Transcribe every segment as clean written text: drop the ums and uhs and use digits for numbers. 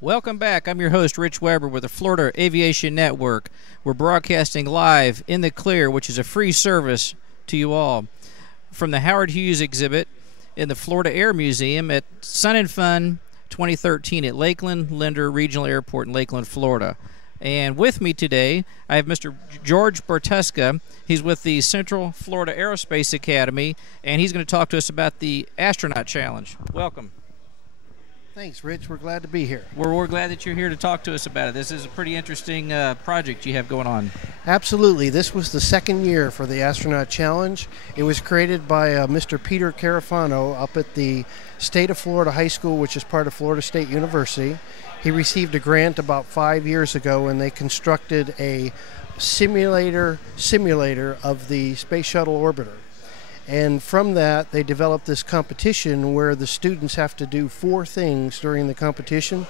Welcome back. I'm your host, Rich Aber, with the Florida Aviation Network. We're broadcasting live in the clear, which is a free service to you all, from the Howard Hughes exhibit in the Florida Air Museum at Sun and Fun 2013 at Lakeland Linder Regional Airport in Lakeland, Florida. And with me today, I have Mr. George Bartuska. He's with the Central Florida Aerospace Academy, and he's going to talk to us about the Astronaut Challenge. Welcome. Thanks, Rich. We're glad to be here. We're glad that you're here to talk to us about it. This is a pretty interesting project you have going on. Absolutely. This was the second year for the Astronaut Challenge. It was created by Mr. Peter Carafano up at the State of Florida High School, which is part of Florida State University. He received a grant about 5 years ago, and they constructed a simulator of the Space Shuttle orbiter. And from that, they developed this competition where the students have to do 4 things during the competition.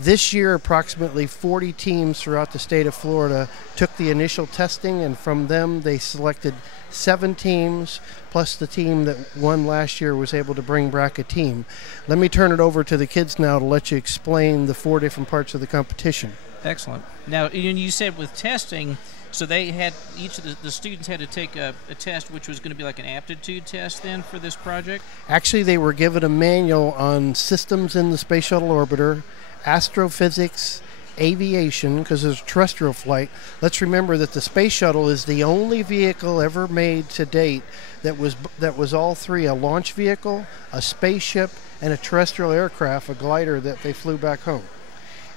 This year, approximately 40 teams throughout the state of Florida took the initial testing, and from them, they selected 7 teams, plus the team that won last year was able to bring back a team. Let me turn it over to the kids now to let you explain the 4 different parts of the competition. Excellent. Now, you said with testing, so they had, each of the students had to take a test which was going to be like an aptitude test then for this project? Actually, they were given a manual on systems in the Space Shuttle orbiter, astrophysics, aviation, because there's terrestrial flight. Let's remember that the Space Shuttle is the only vehicle ever made to date that was all 3, a launch vehicle, a spaceship, and a terrestrial aircraft, a glider that they flew back home.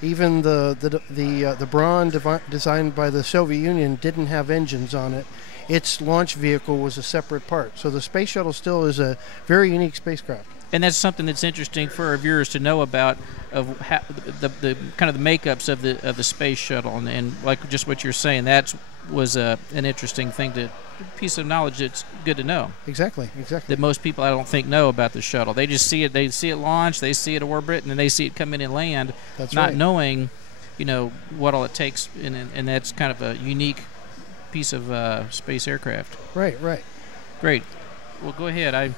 Even the Braun designed by the Soviet Union didn't have engines on it. Its launch vehicle was a separate part. So the Space Shuttle still is a very unique spacecraft. And that's something that's interesting for our viewers to know about, of how, the kind of the makeups of the Space Shuttle, and like just what you're saying, that was an interesting thing, piece of knowledge that's good to know. Exactly. That most people, I don't think, know about the shuttle. They just see it. They see it launch, they see it orbit, and then they see it come in and land. That's not right. knowing, what all it takes, and that's kind of a unique piece of space aircraft. Right. Great. Well, go ahead.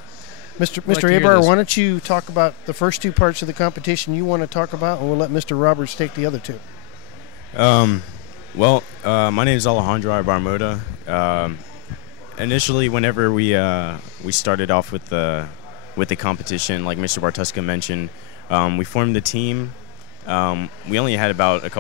Mr. Aber, why don't you talk about the first 2 parts of the competition you want to talk about, and we'll let Mr. Roberts take the other 2. My name is Alejandra Barbuda. Initially, whenever we started off with the competition, like Mr. Bartuska mentioned, we formed the team. We only had about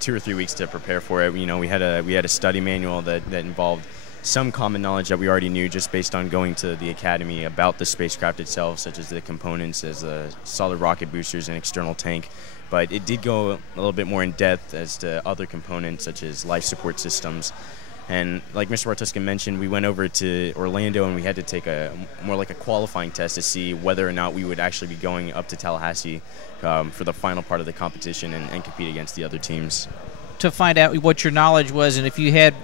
2 or 3 weeks to prepare for it. We had a study manual that involved some common knowledge that we already knew just based on going to the academy about the spacecraft itself, such as the components, as solid rocket boosters and external tank. But it did go a little bit more in depth as to other components, such as life support systems. And like Mr. Bartuska mentioned, we went over to Orlando and we had to take more like a qualifying test to see whether or not we would actually be going up to Tallahassee for the final part of the competition and compete against the other teams. To find out what your knowledge was, and if you had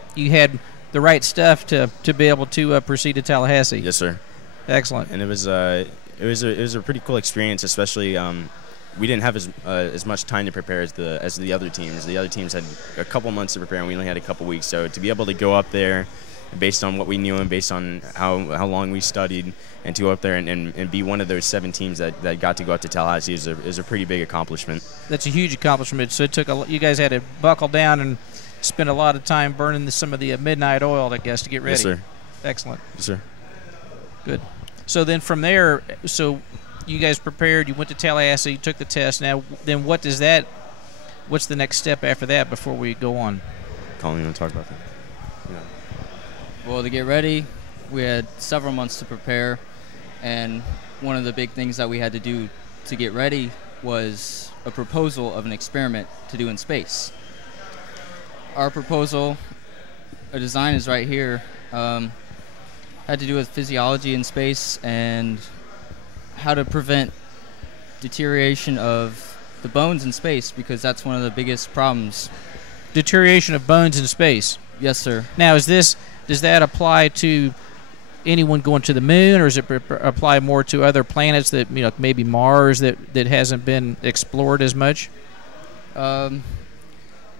the right stuff to be able to proceed to Tallahassee. Yes, sir. Excellent. And it was a pretty cool experience, especially we didn't have as much time to prepare as the other teams. The other teams had a couple months to prepare, and we only had a couple weeks. So to be able to go up there, based on what we knew and based on how long we studied, and to go up there and be one of those 7 teams that got to go up to Tallahassee is a pretty big accomplishment. That's a huge accomplishment. So it took you guys had to buckle down and spend a lot of time burning some of the midnight oil, I guess, to get ready. Yes, sir. Excellent. Yes, sir. Good. So then from there, you guys prepared, you went to Tallahassee, you took the test. Now, then what's the next step after that before we go on? Colin, you want to talk about that? Yeah. Well, to get ready, we had several months to prepare, and one of the big things that we had to do to get ready was a proposal of an experiment to do in space. Our proposal, our design is right here, had to do with physiology in space and how to prevent deterioration of the bones in space, because that's one of the biggest problems. Deterioration of bones in space? Yes, sir. Now, does that apply to anyone going to the moon, or does it apply more to other planets that, maybe Mars that hasn't been explored as much?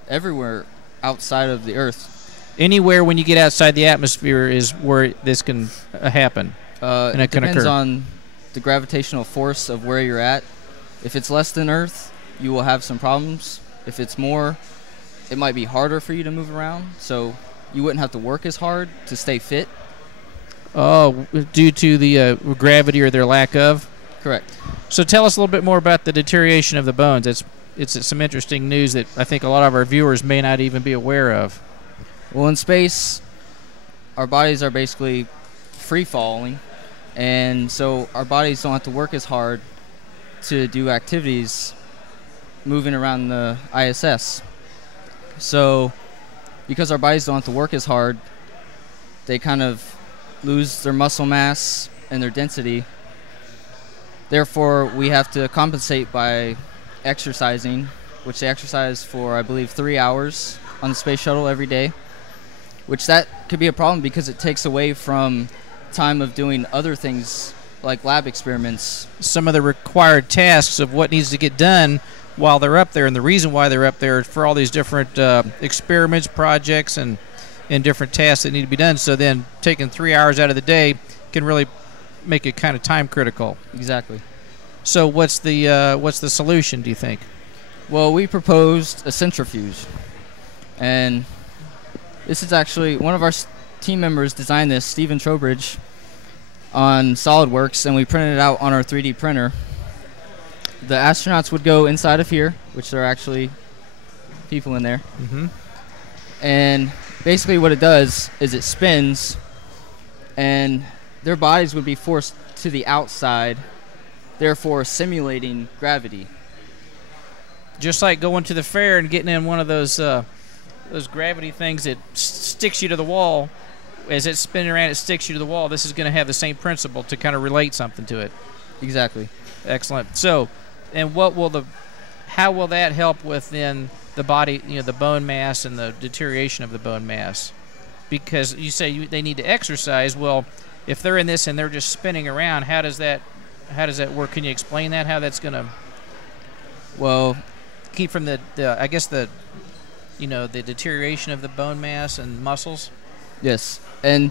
Everywhere outside of the Earth. Anywhere when you get outside the atmosphere is where this can happen, and it can depends occur. on the gravitational force of where you're at. If it's less than Earth, you will have some problems. If it's more, it might be harder for you to move around, so you wouldn't have to work as hard to stay fit. Oh, due to the gravity or their lack of? Correct. So tell us a little bit more about the deterioration of the bones. It's some interesting news that I think a lot of our viewers may not even be aware of. Well, in space, our bodies are basically free-falling, and so our bodies don't have to work as hard to do activities moving around the ISS. So because our bodies don't have to work as hard, they kind of lose their muscle mass and their density. Therefore, we have to compensate by exercising, which they exercise for, I believe, 3 hours on the space shuttle every day, which that could be a problem because it takes away from time of doing other things like lab experiments. Some of the required tasks of what needs to get done while they're up there, and the reason why they're up there is for all these different experiments, projects, and different tasks that need to be done. So then taking 3 hours out of the day can really make it kind of time critical. Exactly. So what's the solution, do you think? Well, we proposed a centrifuge, and this is actually one of our team members designed this, Stephen Trowbridge, on SolidWorks, and we printed it out on our 3D printer. The astronauts would go inside of here, which there are actually people in there. Mm-hmm. And basically what it does is it spins, and their bodies would be forced to the outside, therefore simulating gravity. Just like going to the fair and getting in one of those gravity things that sticks you to the wall. As it's spinning around, it sticks you to the wall. This is going to have the same principle to kind of relate something to it. Exactly. Excellent. So, and how will that help within the body, the bone mass and the deterioration of the bone mass? Because you say they need to exercise. Well, if they're in this and they're just spinning around, how does that work? Can you explain that? How that's going to, well, keep from the deterioration of the bone mass and muscles? Yes, and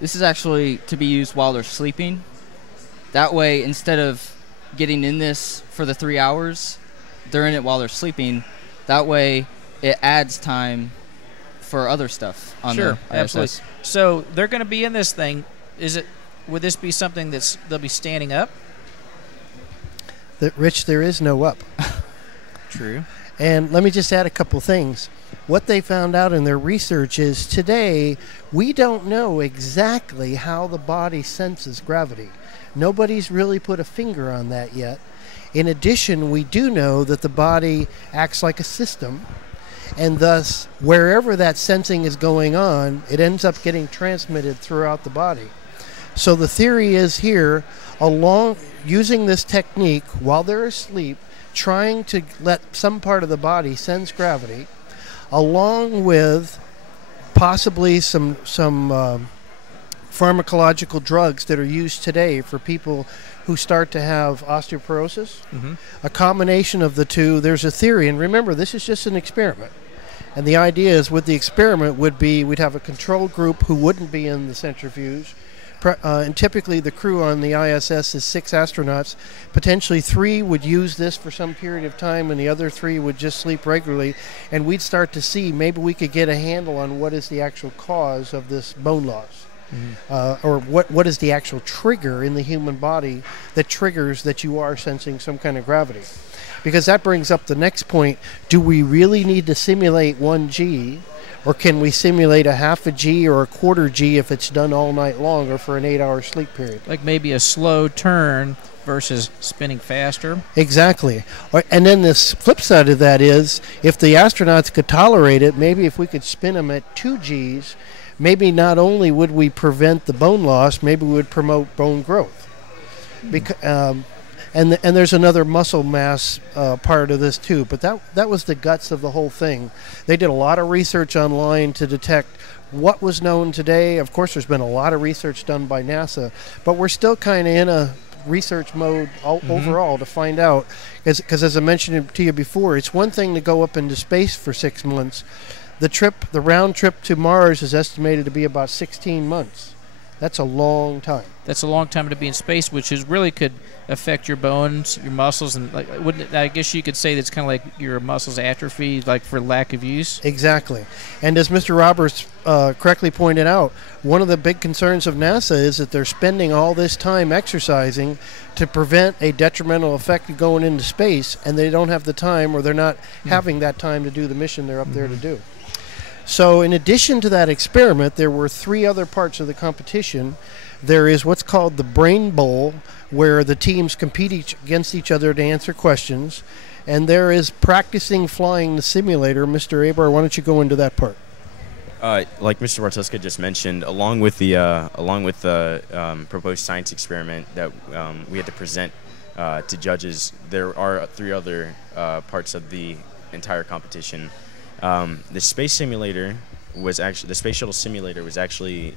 this is actually to be used while they're sleeping. That way, instead of getting in this for the 3 hours, they're in it while they're sleeping. That way, it adds time for other stuff on the ISS. Absolutely. So they're going to be in this thing. Would this be something they'll be standing up? Rich, there is no up. True. And let me just add a couple things. What they found out in their research is today we don't know exactly how the body senses gravity. Nobody's really put a finger on that yet. In addition, we do know that the body acts like a system, and thus wherever that sensing is going on, it ends up getting transmitted throughout the body. So the theory is here, using this technique while they're asleep, trying to let some part of the body sense gravity, along with possibly some pharmacological drugs that are used today for people who start to have osteoporosis. Mm-hmm. A combination of the two, there's a theory, and remember, this is just an experiment. And the idea is with the experiment we'd have a control group who wouldn't be in the centrifuge. And typically the crew on the ISS is 6 astronauts. Potentially 3 would use this for some period of time, and the other 3 would just sleep regularly. And we'd start to see maybe we could get a handle on what is the actual cause of this bone loss. Mm-hmm. Or what is the actual trigger in the human body that triggers that you are sensing some kind of gravity. Because that brings up the next point. Do we really need to simulate 1G? Or can we simulate a half a G or a quarter G if it's done all night long or for an 8-hour sleep period? Like maybe a slow turn versus spinning faster? Exactly. And then the flip side of that is, if the astronauts could tolerate it, maybe if we could spin them at 2 Gs, maybe not only would we prevent the bone loss, maybe we would promote bone growth. And there's another muscle mass part of this too, but that was the guts of the whole thing. They did a lot of research online to detect what was known today. Of course, there's been a lot of research done by NASA, but we're still kind of in a research mode overall to find out. Because as I mentioned to you before, it's one thing to go up into space for 6 months. The round trip to Mars is estimated to be about 16 months. That's a long time. That's a long time to be in space, which is really could affect your bones, your muscles, and like wouldn't it, I guess you could say that's kind of like your muscles atrophy, like for lack of use. Exactly. And as Mr. Roberts correctly pointed out, one of the big concerns of NASA is that they're spending all this time exercising to prevent a detrimental effect going into space, and they don't have the time, or they're not having that time to do the mission they're up there to do. So in addition to that experiment, there were 3 other parts of the competition. There is what's called the Brain Bowl, where the teams compete against each other to answer questions. And there is practicing flying the simulator. Mr. Aber, why don't you go into that part? Like Mr. Bartuska just mentioned, along with the proposed science experiment that we had to present to judges, there are 3 other parts of the entire competition. The space simulator the space shuttle simulator was actually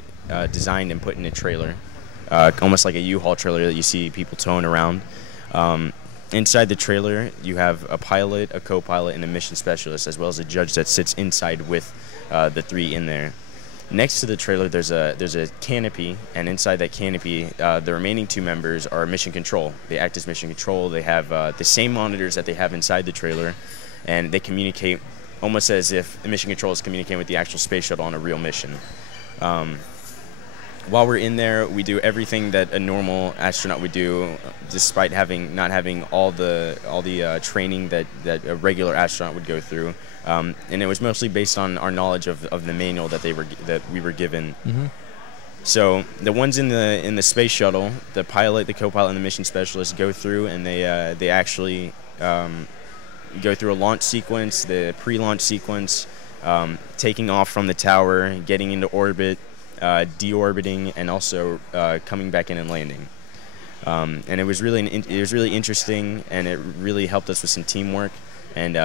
designed and put in a trailer, almost like a U-Haul trailer that you see people towing around. Inside the trailer, you have a pilot, a co-pilot, and a mission specialist, as well as a judge that sits inside with the 3 in there. Next to the trailer, there's a canopy, and inside that canopy, the remaining 2 members are mission control. They act as mission control. They have the same monitors that they have inside the trailer, and they communicate almost as if the mission control is communicating with the actual space shuttle on a real mission. While we're in there, we do everything that a normal astronaut would do, despite not having all the training that a regular astronaut would go through. And it was mostly based on our knowledge of the manual that we were given. Mm-hmm. So the ones in the space shuttle, the pilot, the co-pilot, and the mission specialist go through, and they actually go through a launch sequence, the pre-launch sequence, taking off from the tower, getting into orbit, deorbiting, and also coming back in and landing. And it was really interesting, and it really helped us with some teamwork, and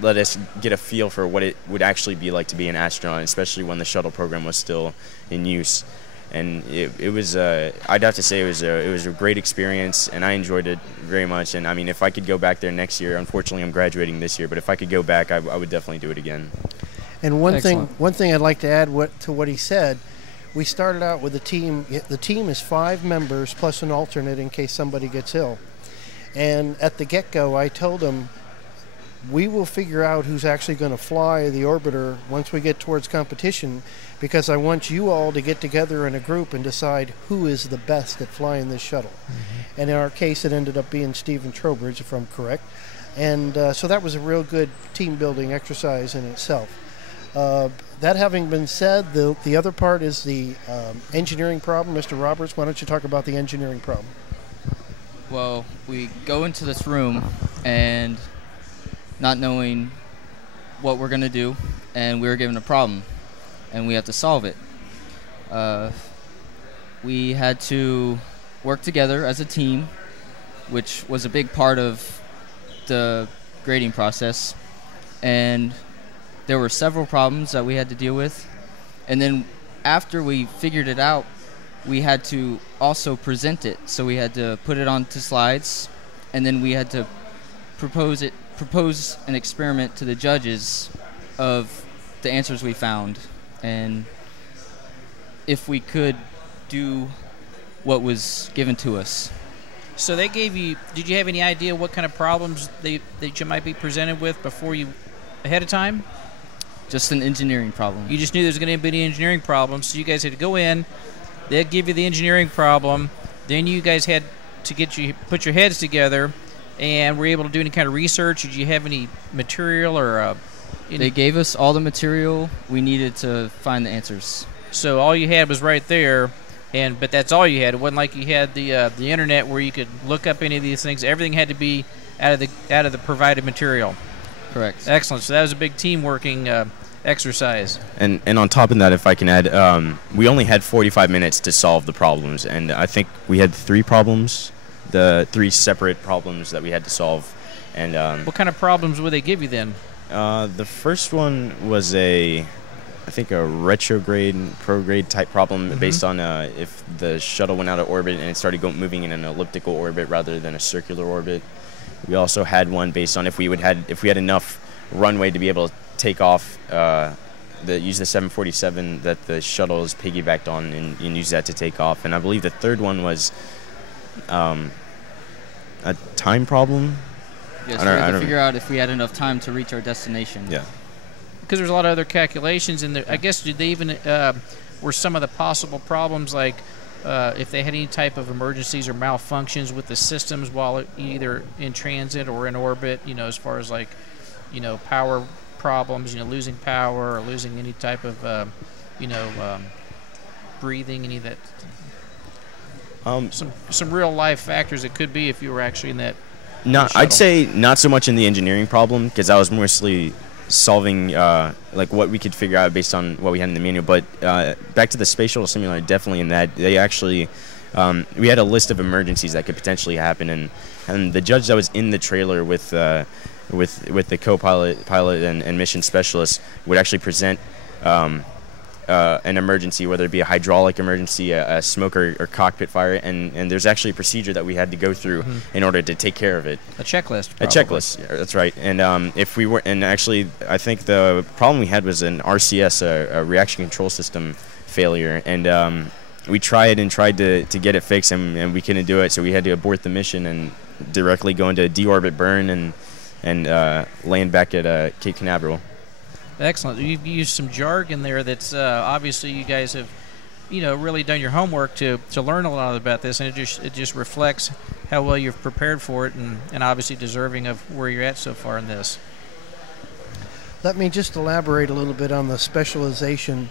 let us get a feel for what it would actually be like to be an astronaut, especially when the shuttle program was still in use. And it was I'd have to say it was a great experience, and I enjoyed it very much. And I mean, if I could go back there next year, unfortunately I'm graduating this year, but if I could go back, I would definitely do it again. And one thing I'd like to add to what he said, we started out with a team. The team is 5 members plus an alternate in case somebody gets ill. And at the get-go, I told them, we will figure out who's actually going to fly the orbiter once we get towards competition, because I want you all to get together in a group and decide who is the best at flying this shuttle. Mm-hmm. And in our case, it ended up being Stephen Trowbridge, if I'm correct. And so that was a real good team-building exercise in itself. That having been said, the other part is the engineering problem. Mr. Roberts, why don't you talk about the engineering problem? Well, we go into this room and not knowing what we're going to do, and we were given a problem, and we have to solve it. We had to work together as a team, which was a big part of the grading process, and there were several problems that we had to deal with. And then after we figured it out, we had to also present it. So we had to put it onto slides, and then we had to propose an experiment to the judges of the answers we found, and if we could do what was given to us. So they gave you, did you have any idea what kind of problems that you might be presented with ahead of time? Just an engineering problem. You just knew there was going to be an engineering problem, so you guys had to go in, they'd give you the engineering problem, then you guys had to put your heads together, and were you able to do any kind of research? Did you have any material or They gave us all the material we needed to find the answers. So all you had was right there, but that's all you had. It wasn't like you had the internet where you could look up any of these things. Everything had to be out of the provided material. Correct. Excellent. So that was a big team working exercise. And on top of that, if I can add, we only had 45 minutes to solve the problems, and I think we had 3 problems, the 3 separate problems that we had to solve. And what kind of problems would they give you then? The first one was I think a retrograde, prograde type problem, based on if the shuttle went out of orbit and it started moving in an elliptical orbit rather than a circular orbit. We also had one based on if we had enough runway to be able to take off use the 747 that the shuttle is piggybacked on and use that to take off. And I believe the third one was a time problem. Yes, we had to figure out if we had enough time to reach our destination. Yeah. Because there's a lot of other calculations in there. I guess, did they even were some of the possible problems like if they had any type of emergencies or malfunctions with the systems while either in transit or in orbit, as far as like, power problems, losing power or losing any type of, breathing, any of that. Some real life factors it could be if you were actually in that. I'd say not so much in the engineering problem, because I was mostly solving like what we could figure out based on what we had in the manual. But back to the space shuttle simulator, definitely in that they actually we had a list of emergencies that could potentially happen, and the judge that was in the trailer with the co-pilot, pilot, and mission specialist would actually present an emergency, whether it be a hydraulic emergency, a smoke or cockpit fire, and there's actually a procedure that we had to go through in order to take care of it. A checklist. Probably. A checklist. Yeah, that's right. And if we were, and actually, I think the problem we had was an RCS, a reaction control system failure, and we tried to get it fixed, and we couldn't do it, so we had to abort the mission and directly go into a deorbit burn and land back at Cape Canaveral. Excellent. You've used some jargon there that's obviously you guys have, really done your homework to learn a lot about this, and it just reflects how well you've prepared for it, and obviously deserving of where you're at so far in this. Let me just elaborate a little bit on the specialization.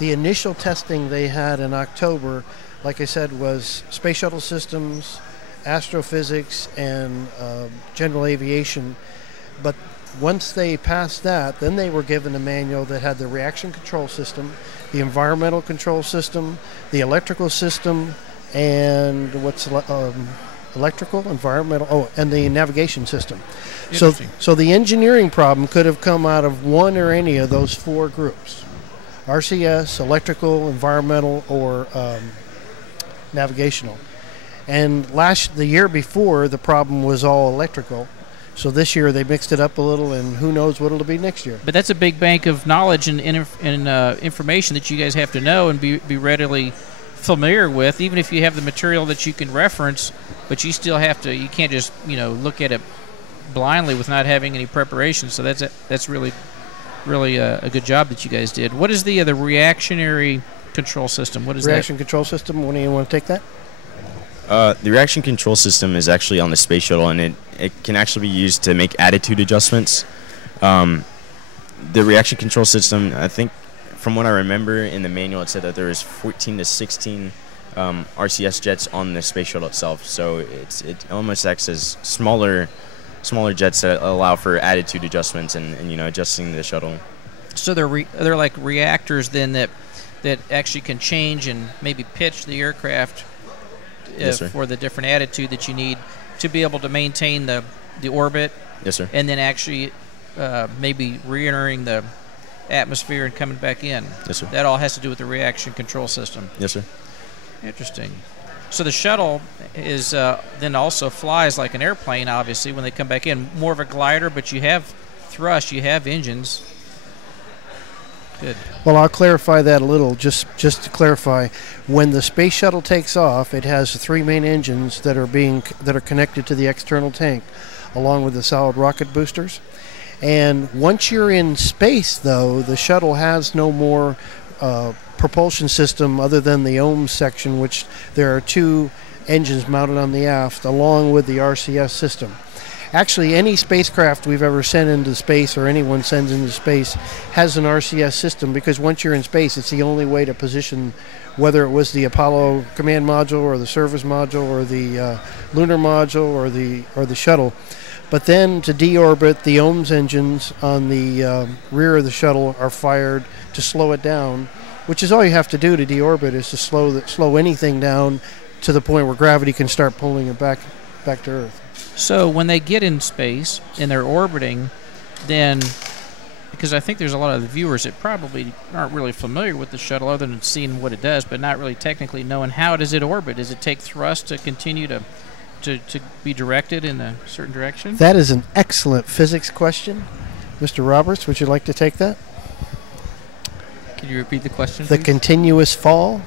The initial testing they had in October, like I said, was space shuttle systems, astrophysics, and general aviation. But once they passed that, then they were given a manual that had the reaction control system, the environmental control system, the electrical system, and electrical, environmental, and the navigation system. So the engineering problem could have come out of one or any of those four groups: RCS, electrical, environmental, or navigational. And the year before, the problem was all electrical. So this year they mixed it up a little, and who knows what it'll be next year. But that's a big bank of knowledge and information that you guys have to know and be readily familiar with, even if you have the material that you can reference, but you still have to, you can't just, look at it blindly with not having any preparation. So that's really a good job that you guys did. What is the reactionary control system? What is reaction control system? When do you want to take that? The reaction control system is actually on the space shuttle, and it can actually be used to make attitude adjustments. The reaction control system, I think, from what I remember in the manual, it said that there is 14 to 16 RCS jets on the space shuttle itself. So it almost acts as smaller jets that allow for attitude adjustments and adjusting the shuttle. So they're like reactors then that actually can change and maybe pitch the aircraft. Yes, sir. For the different attitude that you need to be able to maintain the orbit. Yes, sir. And then actually maybe re-entering the atmosphere and coming back in. Yes, sir. That all has to do with the reaction control system. Yes, sir. Interesting. So the shuttle is then also flies like an airplane, obviously, when they come back in. More of a glider, but you have thrust, you have engines. Good. Well, I'll clarify that a little. Just to clarify, when the space shuttle takes off, it has three main engines that are connected to the external tank, along with the solid rocket boosters. And once you're in space, though, the shuttle has no more propulsion system other than the OMS section, which there are two engines mounted on the aft, along with the RCS system. Actually, any spacecraft we've ever sent into space, or anyone sends into space, has an RCS system, because once you're in space, it's the only way to position, whether it was the Apollo command module or the service module or the lunar module or the shuttle. But then to deorbit, the OMS engines on the rear of the shuttle are fired to slow it down, which is all you have to do to deorbit, is to slow anything down to the point where gravity can start pulling it back to Earth. So when they get in space and they're orbiting, then, because I think there's a lot of the viewers that probably aren't really familiar with the shuttle other than seeing what it does, but not really technically knowing how does it orbit. Does it take thrust to continue to be directed in a certain direction? That is an excellent physics question. Mr. Roberts, would you like to take that? Can you repeat the question, The please? continuous fall?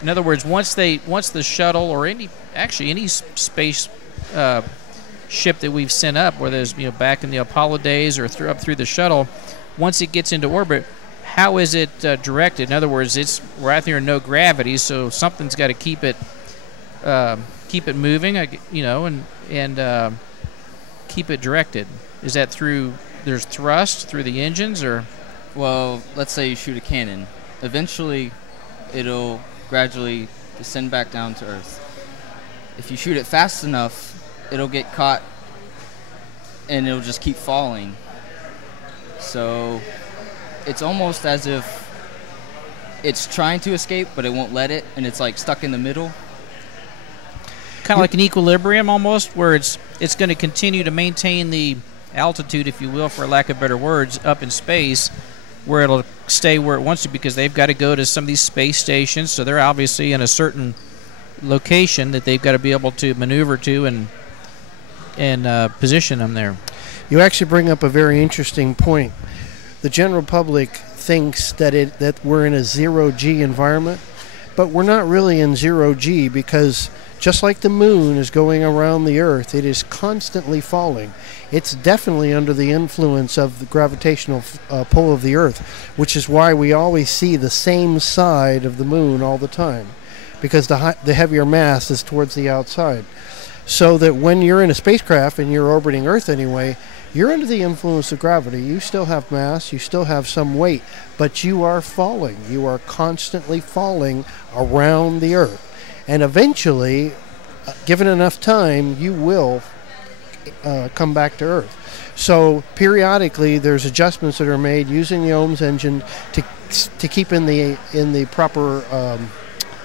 In other words, once the shuttle or any space ship that we've sent up, whether it's back in the Apollo days or up through the shuttle, once it gets into orbit, how is it directed? In other words, we're out there in no gravity, so something's got to keep it moving, and keep it directed. Is that through there's thrust through the engines, or? Well, let's say you shoot a cannon. Eventually, it'll gradually descend back down to Earth. If you shoot it fast enough, it'll get caught and it'll just keep falling. So it's almost as if it's trying to escape, but it won't let it, and it's like stuck in the middle. Kind of like an equilibrium almost, where it's going to continue to maintain the altitude, if you will, for lack of better words, up in space, where it'll stay where it wants to, because they've got to go to some of these space stations, so they're obviously in a certain location that they've got to be able to maneuver to and position them there. You actually bring up a very interesting point. The general public thinks that we're in a zero-G environment, but we're not really in zero-G, because just like the moon is going around the Earth, it is constantly falling. It's definitely under the influence of the gravitational pull of the Earth, which is why we always see the same side of the moon all the time, because the heavier mass is towards the outside. So that when you're in a spacecraft and you're orbiting Earth anyway, you're under the influence of gravity. You still have mass, you still have some weight, but you are falling. You are constantly falling around the Earth. And eventually, given enough time, you will come back to Earth. So periodically, there's adjustments that are made using the OMS engine to keep in the proper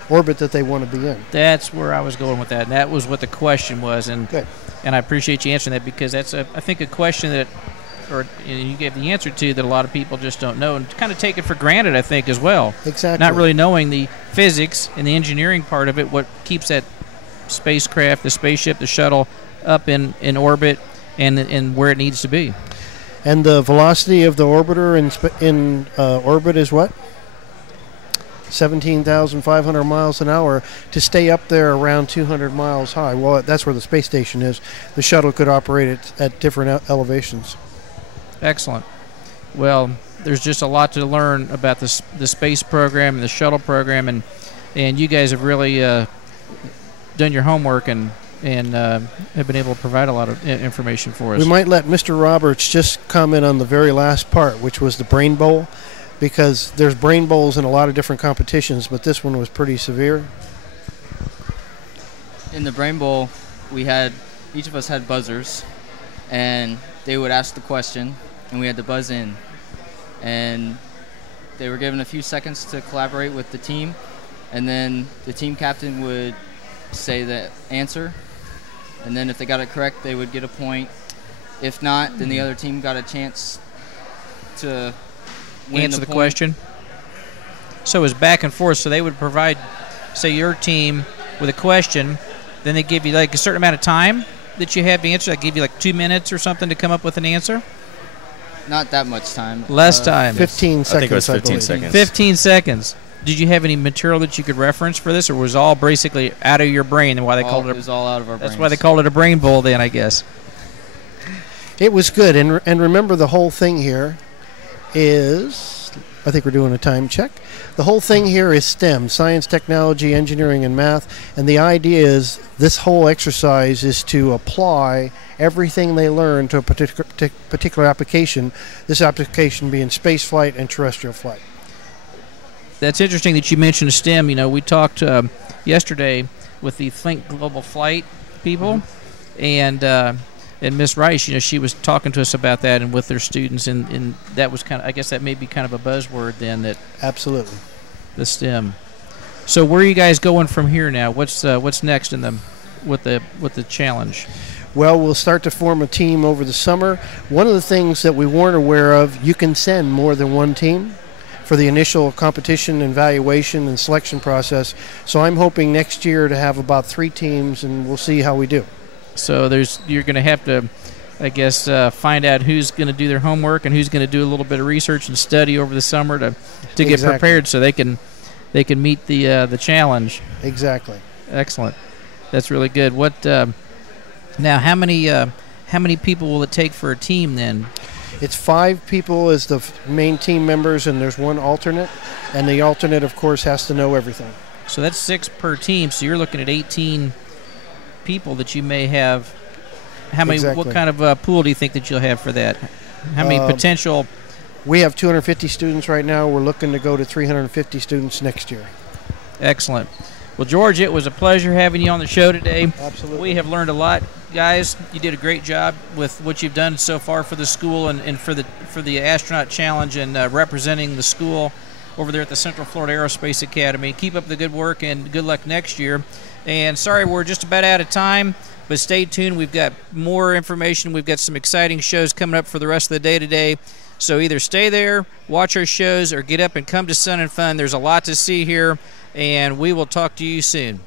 orbit that they want to be in. That's where I was going with that, and that was what the question was. And Good. And I appreciate you answering that, because that's I think a question that, or you gave the answer to, that a lot of people just don't know and kind of take it for granted, I think, as well. Exactly. Not really knowing the physics and the engineering part of it, what keeps that spacecraft, the spaceship, the shuttle up in orbit and where it needs to be. And the velocity of the orbiter in orbit is what? 17,500 miles an hour to stay up there around 200 miles high. Well, that's where the space station is. The shuttle could operate at different elevations. Excellent. Well, there's just a lot to learn about the space program and the shuttle program, and you guys have really done your homework and have been able to provide a lot of information for us. We might let Mr. Roberts just comment on the very last part, which was the brain bowl, because there's brain bowls in a lot of different competitions, but this one was pretty severe. In the brain bowl, each of us had buzzers, and they would ask the question, and we had to buzz in. And they were given a few seconds to collaborate with the team, and then the team captain would say the answer, and then if they got it correct, they would get a point. If not, then the other team got a chance to answer the question. So it was back and forth. So they would provide, say, your team with a question, then they give you like a certain amount of time that you have to answer. They give you like 2 minutes or something to come up with an answer. Not that much time. Less time. 15 seconds. I think it was 15 believe. seconds. 15 seconds. Did you have any material that you could reference for this, or was it all basically out of your brain? And why they called it? It was all out of our brains. That's why they called it a brain bowl, then, I guess. It was good, and remember, the whole thing here is, I think we're doing a time check. The whole thing here is STEM, science, technology, engineering, and math. And the idea is this whole exercise is to apply everything they learn to a particular application, this application being space flight and terrestrial flight. That's interesting that you mentioned STEM. You know, we talked yesterday with the Think Global Flight people, and Miss Rice, you know, she was talking to us about that and with their students, and that was kind of, I guess that may be kind of a buzzword then, that Absolutely. the STEM. So where are you guys going from here now? What's next with the challenge? Well, we'll start to form a team over the summer. One of the things that we weren't aware of, you can send more than one team for the initial competition, evaluation, and selection process. So I'm hoping next year to have about 3 teams, and we'll see how we do. So you're going to have to I guess, find out who's going to do their homework and who's going to do a little bit of research and study over the summer to get prepared so they can meet the challenge. Exactly. Excellent. That's really good. What now? How many people will it take for a team then? It's 5 people as the main team members, and there's 1 alternate, and the alternate, of course, has to know everything. So that's 6 per team. So you're looking at 18 people that you may have. How many? Exactly. What kind of pool do you think that you'll have for that? How many potential? We have 250 students right now. We're looking to go to 350 students next year. Excellent. Well, George, it was a pleasure having you on the show today. Absolutely. We have learned a lot, guys. You did a great job with what you've done so far for the school and for the Astronaut Challenge and representing the school over there at the Central Florida Aerospace Academy. Keep up the good work and good luck next year. And sorry, we're just about out of time, but stay tuned. We've got more information. We've got some exciting shows coming up for the rest of the day today. So either stay there, watch our shows, or get up and come to Sun and Fun. There's a lot to see here, and we will talk to you soon.